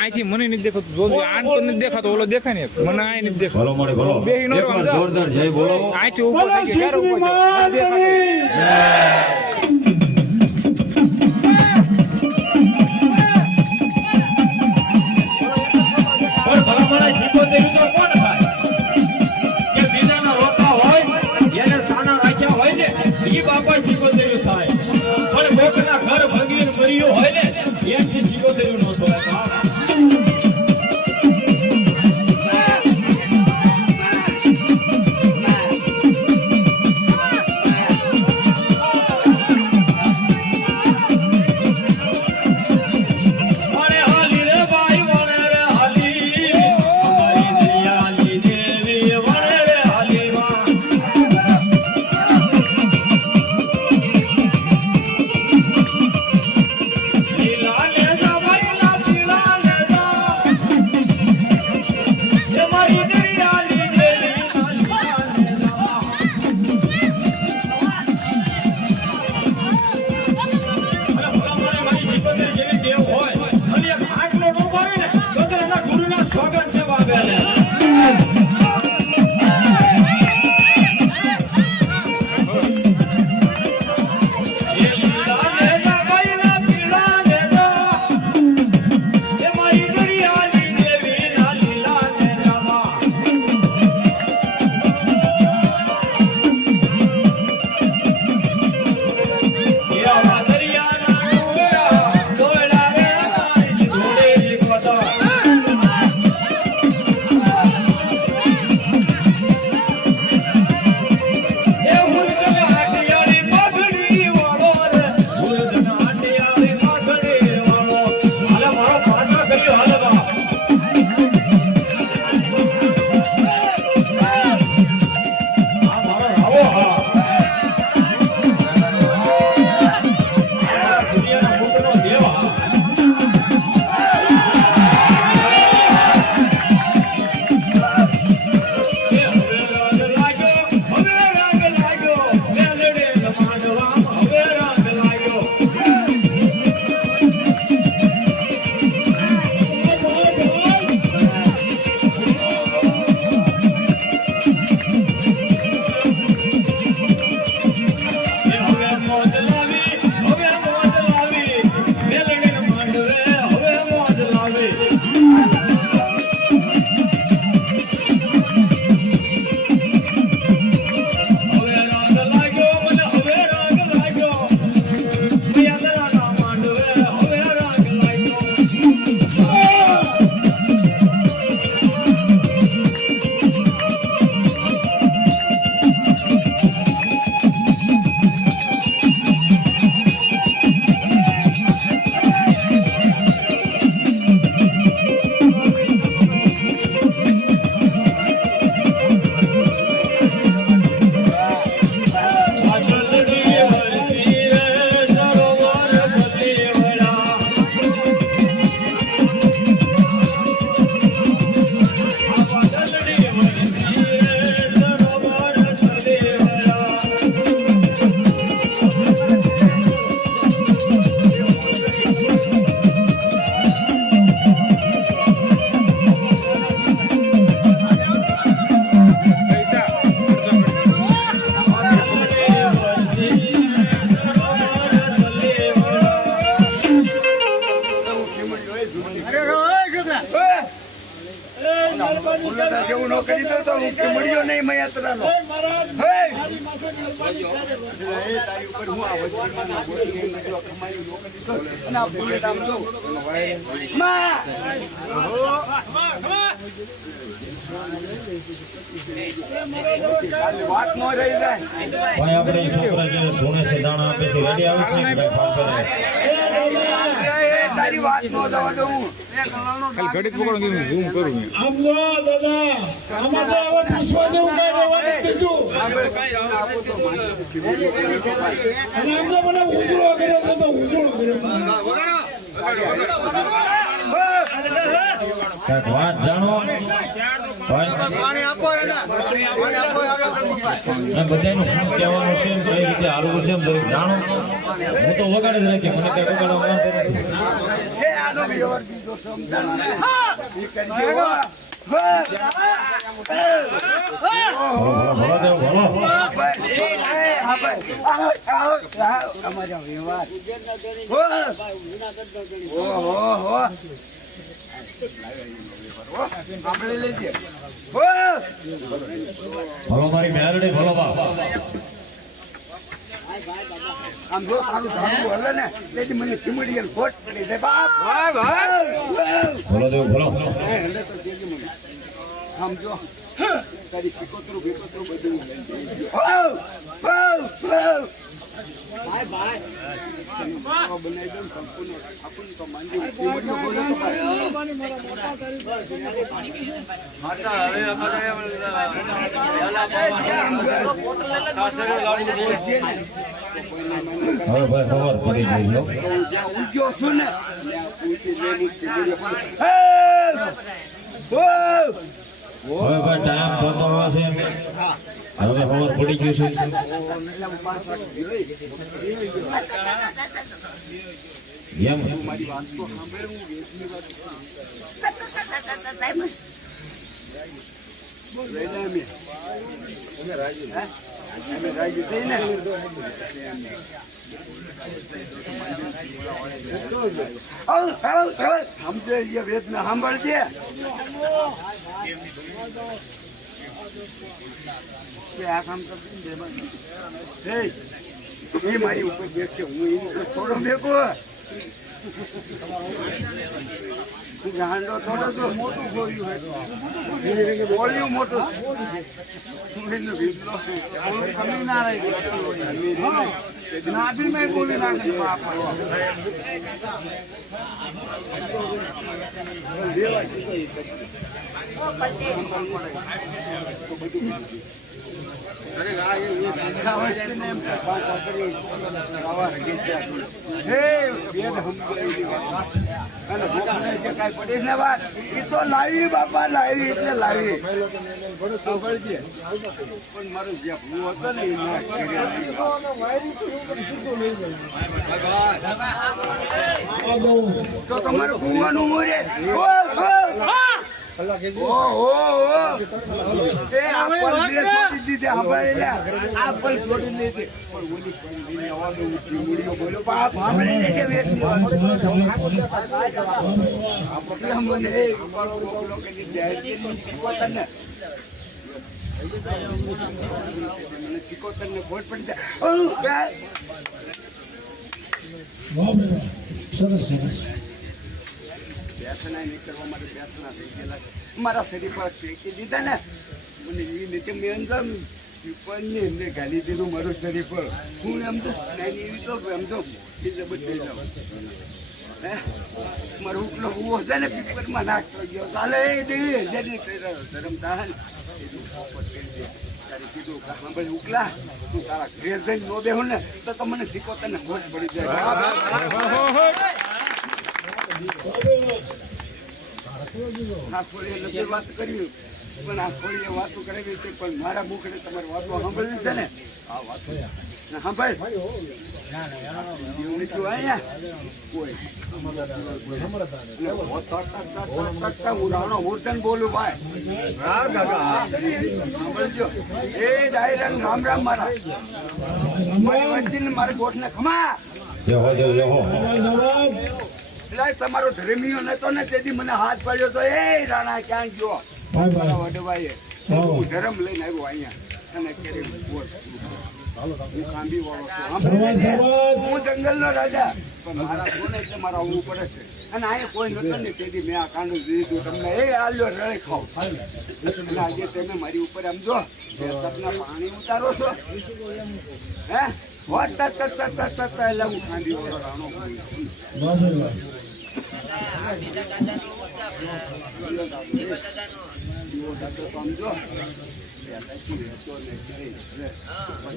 અહીંથી મને નથી દેખાતું, જો આન તો નથી દેખાતો, ઓલો દેખાય ને મને આ નથી દેખાતો. જોરદાર જય બોલો. અહીંથી ઉભો થઈ ગયો, ક્યારે ઉભો થયો? ઘર ભંગીને મર્યું હોય ને એમથી સિકોતેરું ન થાય. જેવું નો કરી દો તો મળ્યો નહીં મયાત્રાનો વાત નો રહી જાય ભાઈ આપણે છોકરા જે ધોણે છે દાણા આપે છે રેડી આવે છે તારી વાત નો જવા દઉં ઘડીક પકડો ઝૂમ કરું આમ જો દાદા આમાં તો હવે પૂછવા જેવું કઈ રહેવાનું નથી અને આમ તો મને ઉછળો કર્યો તો ઉછળો કર્યો વાત જાણો પાણી આપો એના પાણી આપો બધાનું કહેવાનું છે કઈ રીતે હાલવું છે દરેક જાણો હું તો વગાડે જ રાખી મને કઈ વગાડવા માંગતો નથી. હે આનો વ્યવહાર બીજો સમજાણો ને ઈ કરજે હો. ભલો દેવ ભલો. અમારા વ્યવહાર ઓહો સાંભળી લેજે ભલો મારી મેલડી ભલો બાપ. આમ જો તારું ધારું હલે ને તેથી મને ચીમડીએ ખોટ પડી જાય બાપ ભલો દેવ ભલો. હલે તો દેજે મને આમ જો તારી સિકોતરું ભેકોતરું બધું બનાવી દઉં સંપૂર્ણ આપણને તો માંડી ચીમડીઓ બોલે તો હવે ભાઈ ખબર પડી ગઈ લો. જ્યાં ઉગ્યો છું ને ત્યાં પૂછી લેવું ચીમડીઓ બોલે હવે ભાઈ ટાઈમ થતો હશે હવે ખબર પડી ગયું છે. એમ મારી વાત તો સાંભળે હું વેચની વાત અમે રાજી છે ને સમજે એ વેદના સાંભળજે આ કામ કરતી એ મારી ઉપર બેસશે હું એની ઉપર થોડો બેકો ગાંડો થોડો તો મોટું ગોળ્યું ગોળ્યું મોટું કમી ના રહી નાભી મેં બોલી નાખી લાવી બાપા લાવી એટલે લાવી પણ મારો જે ભૂ હતો ને તો તમારું ભૂવાનું મોરે સિકોતર ને ખોટ પડી જાય. સરસ સરસ બેસના નીકળવા માટે બેસના થઈ ગયેલા છે મારા શરીર પર ફેંકી દીધા ને મને એ નીચે મેં અંદર પીપળને એમને ગાલી દીધું મારું શરીર પર હું એમ તો નાની એવી તો એમ તો એટલે બધું જાઉં હે મારું ઉપલો હુવો હશે ને પીપળમાં નાખતો ગયો ચાલે એ દેવી જેની ધરમ થાય ને કીધું સાંભળી ઉકલા તું તારા ઘરે જઈને નો દેવું ને તો મને સિકોતર ને ખોટ પડી જાય. આ ખોળીએ નથી વાત કરી પણ આ ખોળીએ વાતો કરેલી છે પણ મારા મુખે તમારી વાતો સાંભળવી છે ને આ વાતો સાંભળ બોલું ભાઈ એ ડાયરા રામ રામ મારા મારી વસ્તી ને મારી ગોઠ ને ખમા એટલે તમારો ધર્મીયો નતો ને તેથી મને હાથ પાડ્યો તો એ રાણા ક્યાં ગયો વડવાઈએ હું ધર્મ લઈને આવ્યો અહીંયા અને કેરી બોલ હું કાંબી વાળો છું હું જંગલનો રાજા પણ મારા કોને એટલે મારા આવવું પડે છે અને અહીંયા કોઈ નતો ને તેથી મેં આ કાંડું દીધું તમને એ આલ્યો રળે ખાવ અને આજે તમે મારી ઉપર આમ જો સપના પાણી ઉતારો છો હે હોત એટલે હું કાંબી વાળો રાણો સમજો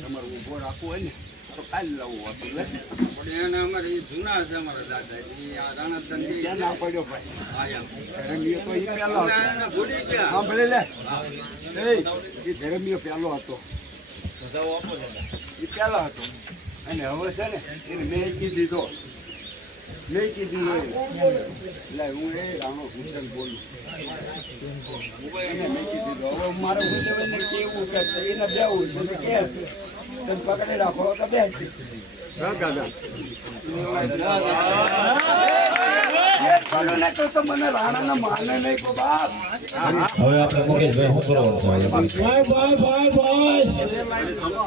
તમારું ઉભો રાખવું હોય ને તો કાલે લાવવું હતું જૂના છે અમારા દાદા ના પડ્યો ભાઈ તો એ પેલો સાંભળે લે એ ધર્મીયો પેલો હતો એ પેલો હતો અને હવે છે ને એને મેં કીધો એટલે હું એ રાણો ભૂષણ બોલું એને મેં કીધું હવે મારે ભૂષણ કેવું કે એને બેવું છે કે તમે પકડી રાખો તો બેસી તો મને રાણા માને નહીં કો બાપ હવે આપણે મુકેશભાઈ શું કરવાનું છે? ભાઈ ભાઈ ભાઈ ભાઈ